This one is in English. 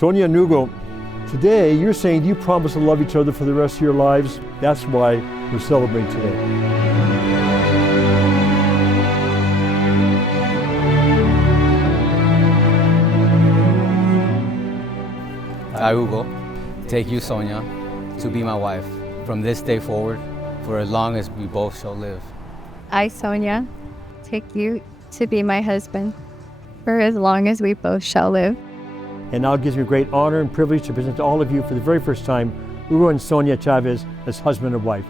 Sonia and Hugo, today you're saying you promise to love each other for the rest of your lives. That's why we're celebrating today. I, Hugo, take you, Sonia, to be my wife from this day forward for as long as we both shall live. I, Sonia, take you to be my husband for as long as we both shall live. And now it gives me great honor and privilege to present to all of you for the very first time Hugo and Sonia Chavez as husband and wife.